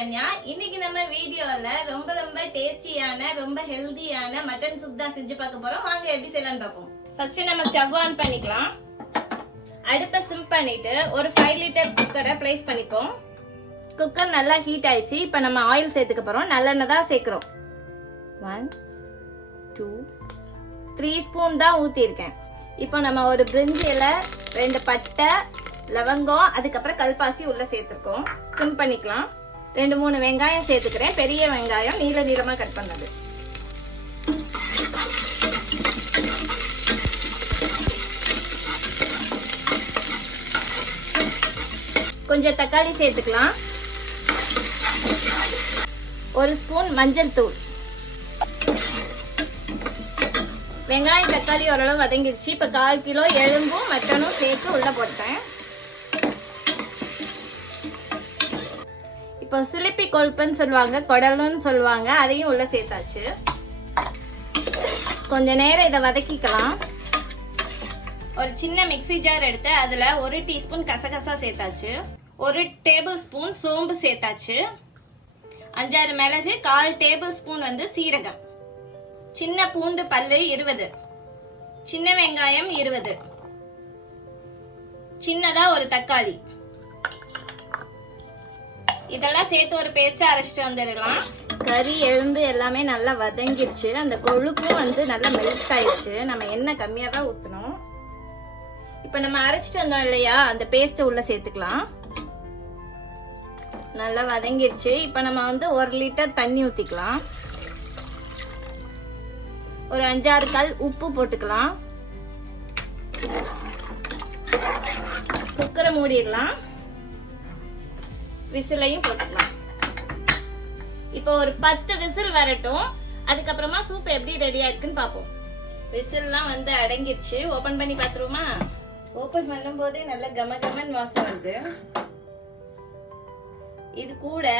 சரண்யா. இன்னைக்கு நம்ம வீடியோல ரொம்ப டேஸ்டியான ரொம்ப ஹெல்தியான மட்டன் சூப் தான் செஞ்சு பார்க்க போறோம். வாங்க எப்படி செய்யலாம்னு பார்ப்போம். ஃபர்ஸ்ட் நம்ம ஸ்டவ் ஆன் பண்ணிக்கலாம். அடுப்பை சிம் பண்ணிட்டு ஒரு 5 லிட்டர் குக்கரை பிளேஸ் பண்ணிப்போம். குக்கர் நல்லா ஹீட் ஆயிடுச்சு. இப்போ நம்ம ஆயில் சேர்த்துக்க போறோம். நல்லெண்ணெய் தான் சேர்க்கிறோம். 1 2 3 ஸ்பூன் தான் ஊத்திருக்கேன். இப்போ நம்ம ஒரு பிரிஞ்சி இலை, 2 பட்டை, லவங்கம், அதுக்கப்புறம் கல்பாசி உள்ள சேர்த்துருக்கோம். சிம் பண்ணிக்கலாம். 2-3 வெங்காயம் சேர்த்துக்கிறேன். பெரிய வெங்காயம் நீளமா கட் பண்ணது. கொஞ்சம் தக்காளி சேர்த்துக்கலாம். 1 ஸ்பூன் மஞ்சள் தூள். வெங்காயம் தக்காளி ஓரளவு வதங்கிடுச்சு. இப்ப 1/4 கிலோ எலும்பும் மட்டனும் சேர்த்து உள்ள போட்டேன். இப்போ சிலிப்பி கொழுப்புன்னு சொல்லுவாங்க, குடலுன்னு சொல்லுவாங்க, அதையும் உள்ள சேர்த்தாச்சு. கொஞ்ச நேரம் இதை வதக்கிக்கலாம். ஒரு சின்ன மிக்ஸி ஜார் எடுத்து அதுல 1 டீஸ்பூன் கசகசா சேர்த்தாச்சு. 1 டேபிள் ஸ்பூன் சோம்பு சேர்த்தாச்சு. 5-6 மிளகு, 1/4 டேபிள் ஸ்பூன் சீரகம், சின்ன பூண்டு பல்லு 20, சின்ன வெங்காயம் 20, சின்னதா ஒரு தக்காளி, இதெல்லாம் சேர்த்து ஒரு பேஸ்டா அரைச்சிட்டு வந்துடலாம். கறி எலும்பு எல்லாமே நல்லா வதங்கிருச்சு. அந்த கொழுப்பும் நல்லா மெல்ட் ஆயிடுச்சு. நம்ம எண்ணெய் கம்மியா தான் ஊத்தணும். இப்ப நம்ம அரைச்சிட்டு வந்தோம் இல்லையா, அந்த பேஸ்ட் உள்ள சேர்த்துக்கலாம். நல்லா வதங்கிருச்சு. இப்ப நம்ம 1 லிட்டர் தண்ணி ஊத்திக்கலாம். ஒரு 5-6 கல் உப்பு போட்டுக்கலாம். குக்கரை மூடிடலாம். விசிலையும் போட்டுக்கலாம். இப்போ ஒரு 10 விசில் வரட்டும். அதுக்கப்புறமா சூப் எப்படி ரெடியா இருக்குன்னு பாப்போம். விசில்லாம் அடங்கிருச்சு. ஓபன் பண்ணி பாத்துருவோமா? ஓபன் பண்ணும் போதே நல்ல கமகமன் வாசம் வருது. இது கூட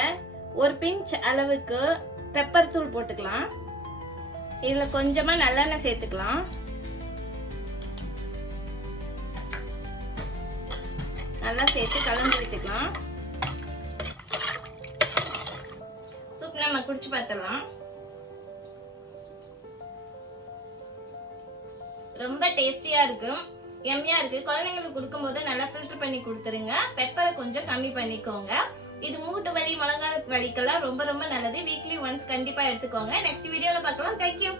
ஒரு பிஞ்ச் அளவுக்கு பெப்பர் தூள் போட்டுக்கலாம். இதுல கொஞ்சமா நல்லெண்ணெய் சேர்த்துக்கலாம். நல்லா சேர்த்து கலந்து விட்டுக்கலாம். சூப் நம்ம குடிச்சு பார்த்தலாம். ரொம்ப டேஸ்டியா இருக்கு, எம்மியா இருக்கு. குழந்தைங்களுக்கு கொடுக்கும் போது நல்லா ஃபில்டர் பண்ணி கொடுத்துருங்க. பெப்பரை கொஞ்சம் கம்மி பண்ணிக்கோங்க. இது மூட்டு வலி, முழங்கால் வலிக்கெல்லாம் ரொம்ப நல்லது. வீக்லி ஒன்ஸ் கண்டிப்பா எடுத்துக்கோங்க. நெக்ஸ்ட் வீடியோல பார்க்கலாம். தேங்க்யூ.